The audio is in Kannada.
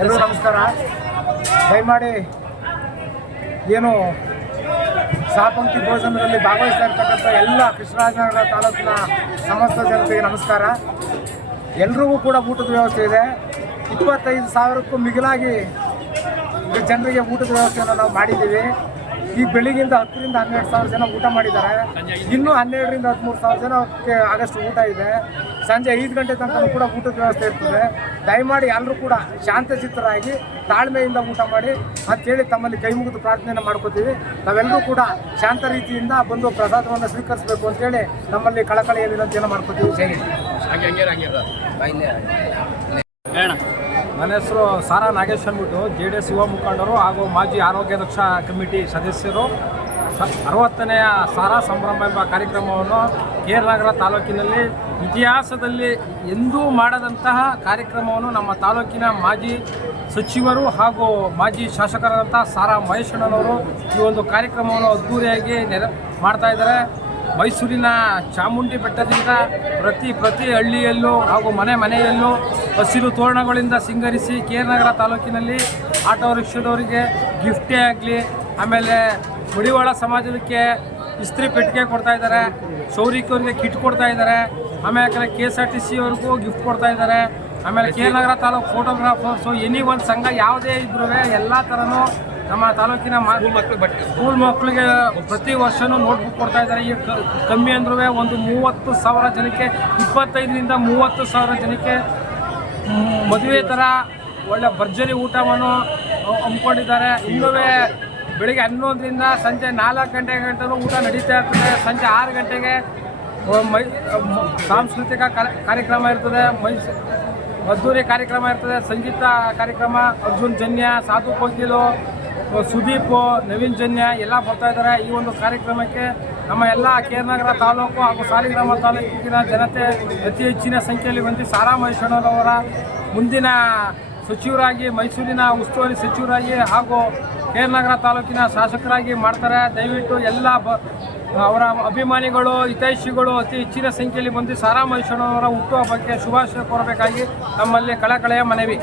ಎಲ್ಲರೂ ನಮಸ್ಕಾರ. ದಯಮಾಡಿ ಏನು ಸಹಪಂಕ್ತಿ ಭೋಜನದಲ್ಲಿ ಭಾಗವಹಿಸ್ತಾ ಇರ್ತಕ್ಕಂಥ ಎಲ್ಲ ಕೃಷ್ಣರಾಜನಗರ ತಾಲೂಕಿನ ಸಮಸ್ತ ಜನತೆಗೆ ನಮಸ್ಕಾರ. ಎಲ್ರಿಗೂ ಕೂಡ ಊಟದ ವ್ಯವಸ್ಥೆ ಇದೆ. 25,000ಕ್ಕೂ ಮಿಗಿಲಾಗಿ ಜನರಿಗೆ ಊಟದ ವ್ಯವಸ್ಥೆಯನ್ನು ನಾವು ಮಾಡಿದ್ದೀವಿ. ಈ ಬೆಳಿಗ್ಗೆಯಿಂದ 10ರಿಂದ 12,000 ಜನ ಊಟ ಮಾಡಿದ್ದಾರೆ. ಇನ್ನೂ 12ರಿಂದ 13,000 ಜನಕ್ಕೆ ಆಗಷ್ಟು ಊಟ ಇದೆ. ಸಂಜೆ 5 ಗಂಟೆ ತನಕ ಕೂಡ ಊಟದ ವ್ಯವಸ್ಥೆ ಇರ್ತದೆ. ದಯಮಾಡಿ ಎಲ್ಲರೂ ಕೂಡ ಶಾಂತಚಿತ್ತರಾಗಿ ತಾಳ್ಮೆಯಿಂದ ಊಟ ಮಾಡಿ ಅಂಥೇಳಿ ತಮ್ಮಲ್ಲಿ ಕೈ ಮುಗಿದು ಪ್ರಾರ್ಥನೆಯನ್ನು ಮಾಡ್ಕೋತೀವಿ. ನಾವೆಲ್ಲರೂ ಕೂಡ ಶಾಂತ ರೀತಿಯಿಂದ ಬಂದು ಪ್ರಸಾದವನ್ನು ಸ್ವೀಕರಿಸಬೇಕು ಅಂತೇಳಿ ನಮ್ಮಲ್ಲಿ ಕಳಕಳಿಯ ವಿನಂತಿಯನ್ನು ಮಾಡ್ಕೋತೀವಿ. ಜೈ ನನ್ನ ಹೆಸರು ಸಾರಾ ನಾಗೇಶ್ ಅಂದ್ಬಿಟ್ಟು JDS ಯುವ ಮುಖಂಡರು ಹಾಗೂ ಮಾಜಿ ಆರೋಗ್ಯ ರಕ್ಷಾ ಕಮಿಟಿ ಸದಸ್ಯರು. 60ನೆಯ ಸಾರಾ ಸಂಭ್ರಮ ಎಂಬ ಕಾರ್ಯಕ್ರಮವನ್ನು KR ನಗರ ತಾಲೂಕಿನಲ್ಲಿ ಇತಿಹಾಸದಲ್ಲಿ ಎಂದೂ ಮಾಡದಂತಹ ಕಾರ್ಯಕ್ರಮವನ್ನು ನಮ್ಮ ತಾಲೂಕಿನ ಮಾಜಿ ಸಚಿವರು ಹಾಗೂ ಮಾಜಿ ಶಾಸಕರಾದಂಥ ಸಾರಾ ಮಹೇಶಣ್ಣನವರು ಈ ಒಂದು ಕಾರ್ಯಕ್ರಮವನ್ನು ಅದ್ದೂರಿಯಾಗಿ ಮಾಡ್ತಾಯಿದ್ದಾರೆ. ಮೈಸೂರಿನ ಚಾಮುಂಡಿ ಬೆಟ್ಟದಿಂದ ಪ್ರತಿ ಹಳ್ಳಿಯಲ್ಲೂ ಹಾಗೂ ಮನೆಯಲ್ಲೂ ಹಸಿರು ತೋರಣಗಳಿಂದ ಸಿಂಗರಿಸಿ KR ನಗರ ತಾಲೂಕಿನಲ್ಲಿ ಆಟೋ ರಿಕ್ಷಾದವರಿಗೆ ಗಿಫ್ಟೇ ಆಗಲಿ, ಆಮೇಲೆ ಮಡಿವಾಳ ಸಮಾಜಕ್ಕೆ ಇಸ್ತ್ರಿ ಪೆಟ್ಟಿಗೆ ಕೊಡ್ತಾಯಿದ್ದಾರೆ, ಶೌರಿಕರಿಗೆ ಕಿಟ್ ಕೊಡ್ತಾಯಿದ್ದಾರೆ, ಆಮೇಲೆ KSRTC ಅವ್ರಿಗೂ ಗಿಫ್ಟ್ ಕೊಡ್ತಾಯಿದ್ದಾರೆ. ಆಮೇಲೆ KR ನಗರ ತಾಲೂಕು ಫೋಟೋಗ್ರಾಫರ್ಸು ಎನಿ ಒಂದು ಸಂಘ ಯಾವುದೇ ಇದ್ರೂ ಎಲ್ಲ ಥರನೂ ನಮ್ಮ ತಾಲೂಕಿನ ಸ್ಕೂಲ್ ಮಕ್ಕಳಿಗೆ ಪ್ರತಿ ವರ್ಷವೂ ನೋಟ್ಬುಕ್ ಕೊಡ್ತಾ ಇದ್ದಾರೆ. ಈ ಕಮ್ಮಿ ಅಂದ್ರೂ ಒಂದು 30,000 ಜನಕ್ಕೆ 25ರಿಂದ 30,000 ಜನಕ್ಕೆ ಮದುವೆ ಥರ ಒಳ್ಳೆ ಭರ್ಜರಿ ಊಟವನ್ನು ಹಮ್ಮಿಕೊಂಡಿದ್ದಾರೆ. ಇನ್ನೂ ಬೆಳಿಗ್ಗೆ 11ರಿಂದ ಸಂಜೆ 4 ಗಂಟೆಗೂ ಊಟ ನಡೀತಾ ಇರ್ತದೆ. ಸಂಜೆ 6 ಗಂಟೆಗೆ ಸಾಂಸ್ಕೃತಿಕ ಕಾರ್ಯಕ್ರಮ ಇರ್ತದೆ, ಅದ್ದೂರಿ ಕಾರ್ಯಕ್ರಮ ಇರ್ತದೆ, ಸಂಗೀತ ಕಾರ್ಯಕ್ರಮ, ಅರ್ಜುನ್ ಜನ್ಯ, ಸಾಧು ಕೋಕಿಲು, ಸುದೀಪ್, ನವೀನ್ ಜನ್ಯ ಎಲ್ಲ ಬರ್ತಾಯಿದ್ದಾರೆ. ಈ ಒಂದು ಕಾರ್ಯಕ್ರಮಕ್ಕೆ ನಮ್ಮ ಎಲ್ಲ KR ನಗರ ತಾಲೂಕು ಹಾಗೂ ಸಾಲಿಗ್ರಾಮ ತಾಲೂಕಿನ ಜನತೆ ಅತಿ ಹೆಚ್ಚಿನ ಸಂಖ್ಯೆಯಲ್ಲಿ ಬಂದು ಸಾರಾ ಮಹೇಶಣ್ಣನವರ ಮುಂದಿನ ಸಚಿವರಾಗಿ, ಮೈಸೂರಿನ ಉಸ್ತುವಾರಿ ಸಚಿವರಾಗಿ ಹಾಗೂ KR ನಗರ ತಾಲೂಕಿನ ಶಾಸಕರಾಗಿ ಮಾಡ್ತಾರೆ. ದಯವಿಟ್ಟು ಎಲ್ಲ ಅವರ ಅಭಿಮಾನಿಗಳು, ಹಿತೈಷಿಗಳು ಅತಿ ಹೆಚ್ಚಿನ ಸಂಖ್ಯೆಯಲ್ಲಿ ಬಂದು ಸಾರಾ ಮಹೇಶಣ್ಣನವರ ಹುಟ್ಟುಹಬ್ಬಕ್ಕೆ ಶುಭಾಶಯ ಕೋರಬೇಕಾಗಿ ನಮ್ಮಲ್ಲಿ ಕಳಕಳೆಯ ಮನವಿ.